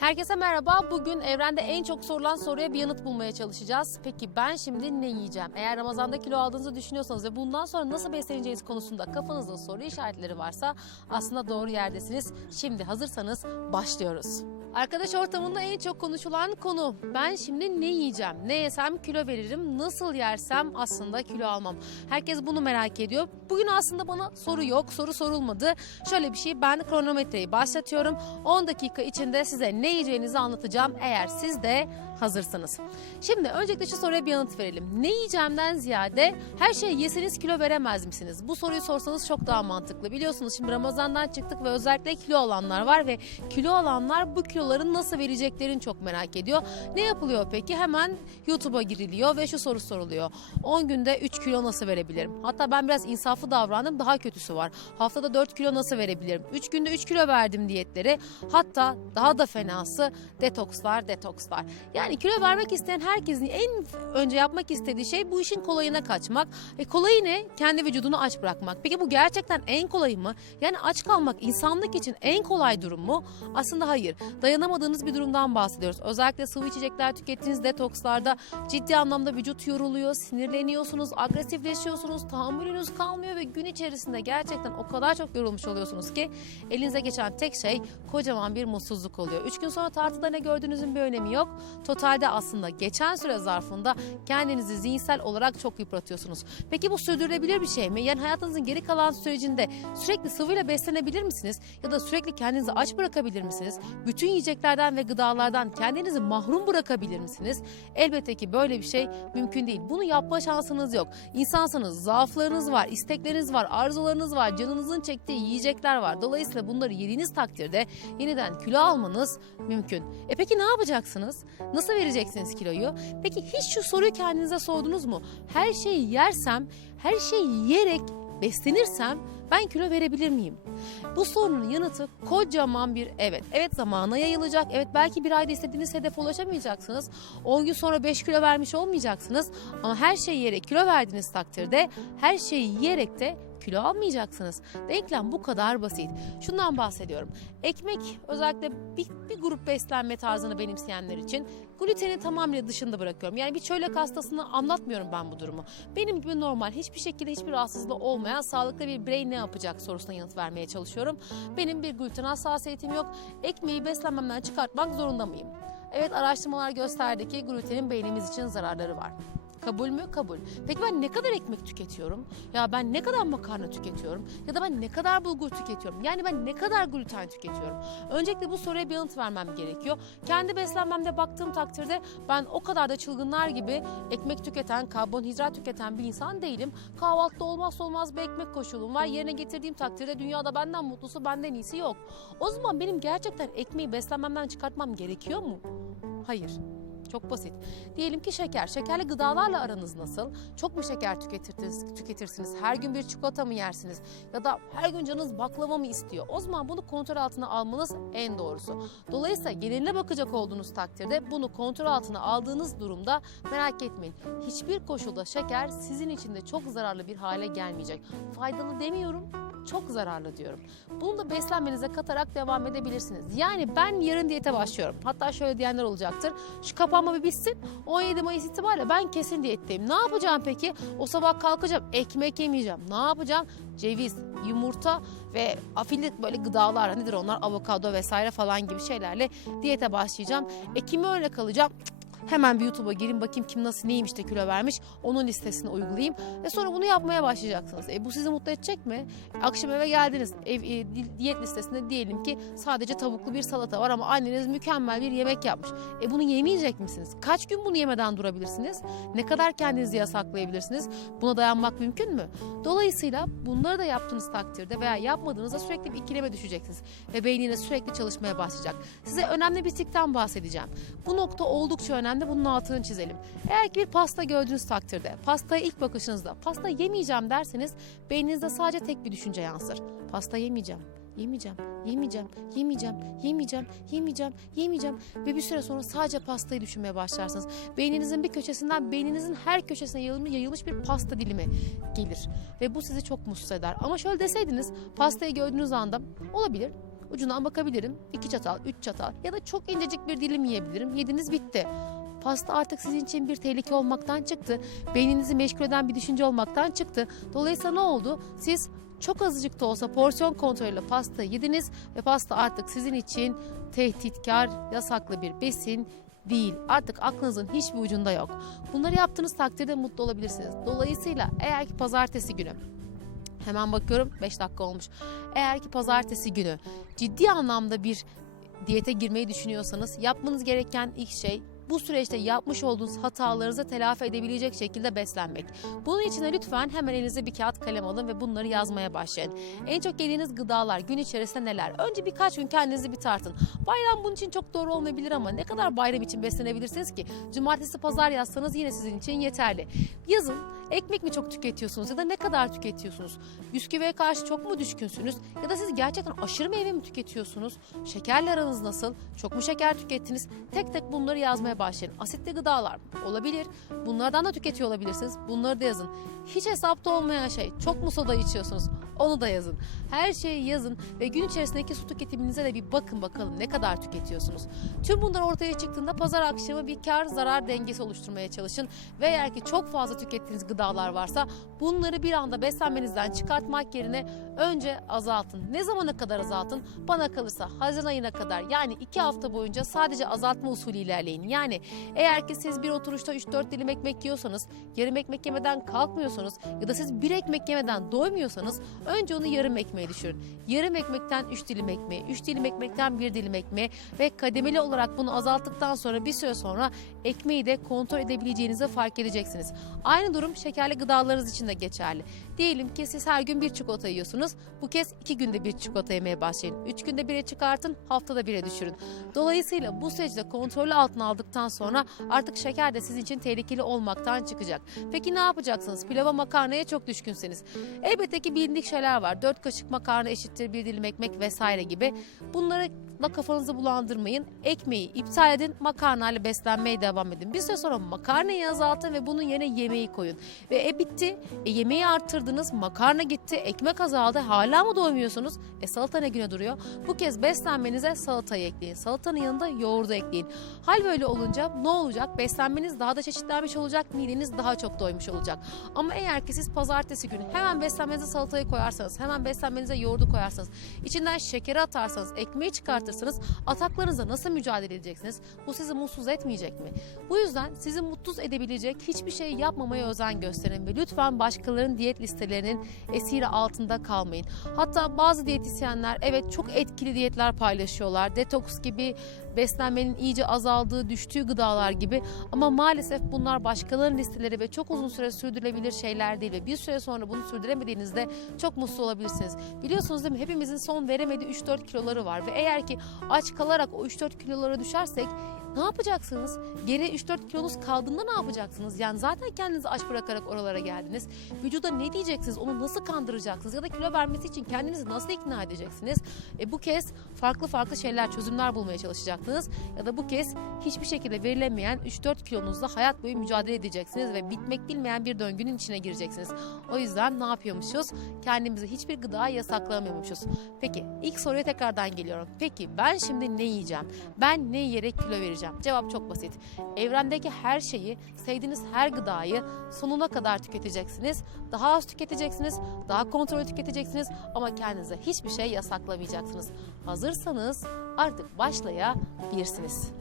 Herkese merhaba. Bugün evrende en çok sorulan soruya bir yanıt bulmaya çalışacağız. Peki ben şimdi ne yiyeceğim? Eğer Ramazan'da kilo aldığınızı düşünüyorsanız ve bundan sonra nasıl besleneceğiniz konusunda kafanızda soru işaretleri varsa aslında doğru yerdesiniz. Şimdi hazırsanız başlıyoruz. Arkadaş ortamında en çok konuşulan konu. Ben şimdi ne yiyeceğim? Ne yesem kilo veririm? Nasıl yersem aslında kilo almam? Herkes bunu merak ediyor. Bugün aslında bana soru yok, soru sorulmadı. Şöyle bir şey ben kronometreyi başlatıyorum. 10 dakika içinde size ne yiyeceğinizi anlatacağım eğer siz de hazırsınız. Şimdi öncelikle şu soruya bir yanıt verelim. Ne yiyeceğimden ziyade her şeyi yeseniz kilo veremez misiniz? Bu soruyu sorsanız çok daha mantıklı. Biliyorsunuz şimdi Ramazan'dan çıktık ve özellikle kilo alanlar var ve kilo alanlar bu kiloların nasıl vereceklerini çok merak ediyor. Ne yapılıyor peki? Hemen YouTube'a giriliyor ve şu soru soruluyor. 10 günde 3 kilo nasıl verebilirim? Hatta ben biraz insaflı davrandım. Daha kötüsü var. Haftada 4 kilo nasıl verebilirim? 3 günde 3 kilo verdim diyetleri. Hatta daha da fenası detokslar, detokslar. Yani kilo vermek isteyen herkesin en önce yapmak istediği şey bu işin kolayına kaçmak. E kolayı ne? Kendi vücudunu aç bırakmak. Peki bu gerçekten en kolayı mı? Yani aç kalmak insanlık için en kolay durum mu? Aslında hayır. Dayanamadığınız bir durumdan bahsediyoruz. Özellikle sıvı içecekler tükettiğiniz detokslarda ciddi anlamda vücut yoruluyor, sinirleniyorsunuz, agresifleşiyorsunuz, tahammülünüz kalmıyor ve gün içerisinde gerçekten o kadar çok yorulmuş oluyorsunuz ki elinize geçen tek şey kocaman bir mutsuzluk oluyor. Üç gün sonra tartıda ne gördüğünüzün bir önemi yok. Totalde aslında geçen süre zarfında kendinizi zihinsel olarak çok yıpratıyorsunuz. Peki bu sürdürülebilir bir şey mi? Yani hayatınızın geri kalan sürecinde sürekli sıvıyla beslenebilir misiniz? Ya da sürekli kendinizi aç bırakabilir misiniz? Bütün yiyeceklerden ve gıdalardan kendinizi mahrum bırakabilir misiniz? Elbette ki böyle bir şey mümkün değil. Bunu yapma şansınız yok. İnsansınız, zaaflarınız var, istekleriniz var, arzularınız var, canınızın çektiği yiyecekler var. Dolayısıyla bunları yediğiniz takdirde yeniden kilo almanız mümkün. E peki ne yapacaksınız? Nasıl vereceksiniz kiloyu? Peki hiç şu soruyu kendinize sordunuz mu? Her şeyi yersem, her şeyi yiyerek beslenirsem ben kilo verebilir miyim? Bu sorunun yanıtı kocaman bir evet. Evet zamana yayılacak. Evet belki bir ayda istediğiniz hedefe ulaşamayacaksınız. 10 gün sonra 5 kilo vermiş olmayacaksınız. Ama her şeyi yiyerek kilo verdiğiniz takdirde her şeyi yiyerek de kilo almayacaksınız. Denklem bu kadar basit. Şundan bahsediyorum. Ekmek özellikle bir, bir grup beslenme tarzını benimseyenler için gluteni tamamıyla dışında bırakıyorum. Yani bir çölyak hastasını anlatmıyorum ben bu durumu. Benim gibi normal hiçbir şekilde hiçbir rahatsızlığı olmayan sağlıklı bir birey ne yapacak sorusuna yanıt vermeye çalışıyorum. Benim bir gluten hassasiyetim yok. Ekmeği beslenmemden çıkartmak zorunda mıyım? Evet araştırmalar gösterdi ki glutenin beynimiz için zararları var. Kabul mü? Kabul. Peki ben ne kadar ekmek tüketiyorum? Ya ben ne kadar makarna tüketiyorum? Ya da ben ne kadar bulgur tüketiyorum? Yani ben ne kadar gluten tüketiyorum? Öncelikle bu soruya bir yanıt vermem gerekiyor. Kendi beslenmemde baktığım takdirde ben o kadar da çılgınlar gibi ekmek tüketen, karbonhidrat tüketen bir insan değilim. Kahvaltıda olmazsa olmaz bir ekmek koşulum var. Yerine getirdiğim takdirde dünyada benden mutlusu benden iyisi yok. O zaman benim gerçekten ekmeği beslenmemden çıkartmam gerekiyor mu? Hayır. Çok basit. Diyelim ki şeker. Şekerli gıdalarla aranız nasıl? Çok mu şeker tüketirsiniz? tüketirsiniz? Her gün bir çikolata mı yersiniz? Ya da her gün canınız baklava mı istiyor? O zaman bunu kontrol altına almanız en doğrusu. Dolayısıyla geneline bakacak olduğunuz takdirde bunu kontrol altına aldığınız durumda merak etmeyin. Hiçbir koşulda şeker sizin için de çok zararlı bir hale gelmeyecek. Faydalı demiyorum çok zararlı diyorum. Bunu da beslenmenize katarak devam edebilirsiniz. Yani ben yarın diyete başlıyorum. Hatta şöyle diyenler olacaktır. Şu kapanma bir bitsin. 17 Mayıs itibariyle ben kesin diyetteyim. Ne yapacağım peki? O sabah kalkacağım. Ekmek yemeyeceğim. Ne yapacağım? Ceviz, yumurta ve afilik böyle gıdalar nedir onlar avokado vesaire falan gibi şeylerle diyete başlayacağım. E kime öyle kalacağım? Hemen bir YouTube'a girin bakayım kim nasıl neymiş de kilo vermiş. Onun listesini uygulayayım. Ve sonra bunu yapmaya başlayacaksınız. E, bu sizi mutlu edecek mi? Akşam eve geldiniz. Ev, e, di- diyet listesinde diyelim ki sadece tavuklu bir salata var ama anneniz mükemmel bir yemek yapmış. E bunu yemeyecek misiniz? Kaç gün bunu yemeden durabilirsiniz? Ne kadar kendinizi yasaklayabilirsiniz? Buna dayanmak mümkün mü? Dolayısıyla bunları da yaptığınız takdirde veya yapmadığınızda sürekli bir ikileme düşeceksiniz. Ve beyniniz sürekli çalışmaya başlayacak. Size önemli bir tikten bahsedeceğim. Bu nokta oldukça önemli. Bunun altını çizelim. Eğer ki bir pasta gördüğünüz takdirde, pastaya ilk bakışınızda pasta yemeyeceğim derseniz beyninizde sadece tek bir düşünce yansır. Pasta yemeyeceğim. Yemeyeceğim, yemeyeceğim, yemeyeceğim, yemeyeceğim, yemeyeceğim, yemeyeceğim ve bir süre sonra sadece pastayı düşünmeye başlarsınız. Beyninizin bir köşesinden beyninizin her köşesine yayılmış, yayılmış bir pasta dilimi gelir ve bu sizi çok mutsuz eder. Ama şöyle deseydiniz pastayı gördüğünüz anda olabilir Ucundan bakabilirim. 2 çatal, 3 çatal ya da çok incecik bir dilim yiyebilirim. Yediniz bitti. Pasta artık sizin için bir tehlike olmaktan çıktı. Beyninizi meşgul eden bir düşünce olmaktan çıktı. Dolayısıyla ne oldu? Siz çok azıcık da olsa porsiyon kontrolüyle pasta yediniz ve pasta artık sizin için tehditkar, yasaklı bir besin değil. Artık aklınızın hiçbir ucunda yok. Bunları yaptığınız takdirde mutlu olabilirsiniz. Dolayısıyla eğer ki pazartesi günü Hemen bakıyorum 5 dakika olmuş. Eğer ki pazartesi günü ciddi anlamda bir diyete girmeyi düşünüyorsanız yapmanız gereken ilk şey bu süreçte yapmış olduğunuz hatalarınızı telafi edebilecek şekilde beslenmek. Bunun için de lütfen hemen elinize bir kağıt kalem alın ve bunları yazmaya başlayın. En çok yediğiniz gıdalar gün içerisinde neler? Önce birkaç gün kendinizi bir tartın. Bayram bunun için çok doğru olmayabilir ama ne kadar bayram için beslenebilirsiniz ki? Cumartesi pazar yazsanız yine sizin için yeterli. Yazın ekmek mi çok tüketiyorsunuz ya da ne kadar tüketiyorsunuz? Bisküviye karşı çok mu düşkünsünüz? Ya da siz gerçekten aşırı meyve mi tüketiyorsunuz? Şekerle aranız nasıl? Çok mu şeker tükettiniz? Tek tek bunları yazmaya başlayın. Asitli gıdalar olabilir. Bunlardan da tüketiyor olabilirsiniz. Bunları da yazın. Hiç hesapta olmayan şey. Çok mu soda içiyorsunuz? Onu da yazın. Her şeyi yazın ve gün içerisindeki su tüketiminize de bir bakın bakalım ne kadar tüketiyorsunuz. Tüm bunlar ortaya çıktığında pazar akşamı bir kar zarar dengesi oluşturmaya çalışın. Ve eğer ki çok fazla tükettiğiniz gıdalar varsa bunları bir anda beslenmenizden çıkartmak yerine önce azaltın. Ne zamana kadar azaltın? Bana kalırsa Haziran ayına kadar yani iki hafta boyunca sadece azaltma usulü ilerleyin. Yani eğer ki siz bir oturuşta 3-4 dilim ekmek yiyorsanız, yarım ekmek yemeden kalkmıyorsanız ya da siz bir ekmek yemeden doymuyorsanız önce onu yarım ekmeğe düşürün. Yarım ekmekten 3 dilim ekmeğe, 3 dilim ekmekten 1 dilim ekmeğe ve kademeli olarak bunu azalttıktan sonra bir süre sonra ekmeği de kontrol edebileceğinizi fark edeceksiniz. Aynı durum şekerli gıdalarınız için de geçerli. Diyelim ki siz her gün bir çikolata yiyorsunuz. Bu kez iki günde bir çikolata yemeye başlayın. Üç günde bire çıkartın, haftada bire düşürün. Dolayısıyla bu süreçte kontrolü altına aldıktan sonra artık şeker de sizin için tehlikeli olmaktan çıkacak. Peki ne yapacaksınız? Pilava makarnaya çok düşkünseniz. Elbette ki bilindik şeyler var. Dört kaşık makarna eşittir bir dilim ekmek vesaire gibi. Bunları da kafanızı bulandırmayın. Ekmeği iptal edin, makarnayla beslenmeye devam edin. Bir süre sonra makarnayı azaltın ve bunun yerine yemeği koyun. Ve e bitti, e, yemeği arttırdınız, makarna gitti, ekmek azaldı, hala mı doymuyorsunuz? E salata ne güne duruyor? Bu kez beslenmenize salatayı ekleyin. Salatanın yanında yoğurdu ekleyin. Hal böyle olunca ne olacak? Beslenmeniz daha da çeşitlenmiş olacak, mideniz daha çok doymuş olacak. Ama eğer ki siz pazartesi günü hemen beslenmenize salatayı koyarsanız, hemen beslenmenize yoğurdu koyarsanız, içinden şekeri atarsanız, ekmeği çıkartırsanız ataklarınızla nasıl mücadele edeceksiniz? Bu sizi mutsuz etmeyecek mi? Bu yüzden sizi mutsuz edebilecek hiçbir şey yapmamaya özen gösterin ve lütfen başkalarının diyet listelerinin esiri altında kalmayın. Hatta bazı diyetisyenler evet çok etkili diyetler paylaşıyorlar. Detoks gibi beslenmenin iyice azaldığı, düştüğü gıdalar gibi ama maalesef bunlar başkalarının listeleri ve çok uzun süre sürdürülebilir şeyler değil ve bir süre sonra bunu sürdüremediğinizde çok mutsuz olabilirsiniz. Biliyorsunuz değil mi? Hepimizin son veremediği 3-4 kiloları var ve eğer ki aç kalarak o 3-4 kilolara düşersek ne yapacaksınız? Geri 3-4 kilonuz kaldığında ne yapacaksınız? Yani zaten kendinizi aç bırakarak oralara geldiniz. Vücuda ne diyeceksiniz? Onu nasıl kandıracaksınız? Ya da kilo vermesi için kendinizi nasıl ikna edeceksiniz? E bu kez farklı farklı şeyler, çözümler bulmaya çalışacaksınız. Ya da bu kez hiçbir şekilde verilemeyen 3-4 kilonuzla hayat boyu mücadele edeceksiniz ve bitmek bilmeyen bir döngünün içine gireceksiniz. O yüzden ne yapıyormuşuz? Kendimize hiçbir gıda yasaklamıyormuşuz. Peki ilk soruya tekrardan geliyorum. Peki ben şimdi ne yiyeceğim? Ben ne yiyerek kilo vereceğim? Cevap çok basit. Evrendeki her şeyi, sevdiğiniz her gıdayı sonuna kadar tüketeceksiniz. Daha az tüketeceksiniz, daha kontrollü tüketeceksiniz ama kendinize hiçbir şey yasaklamayacaksınız. Hazırsanız artık başlayabilirsiniz.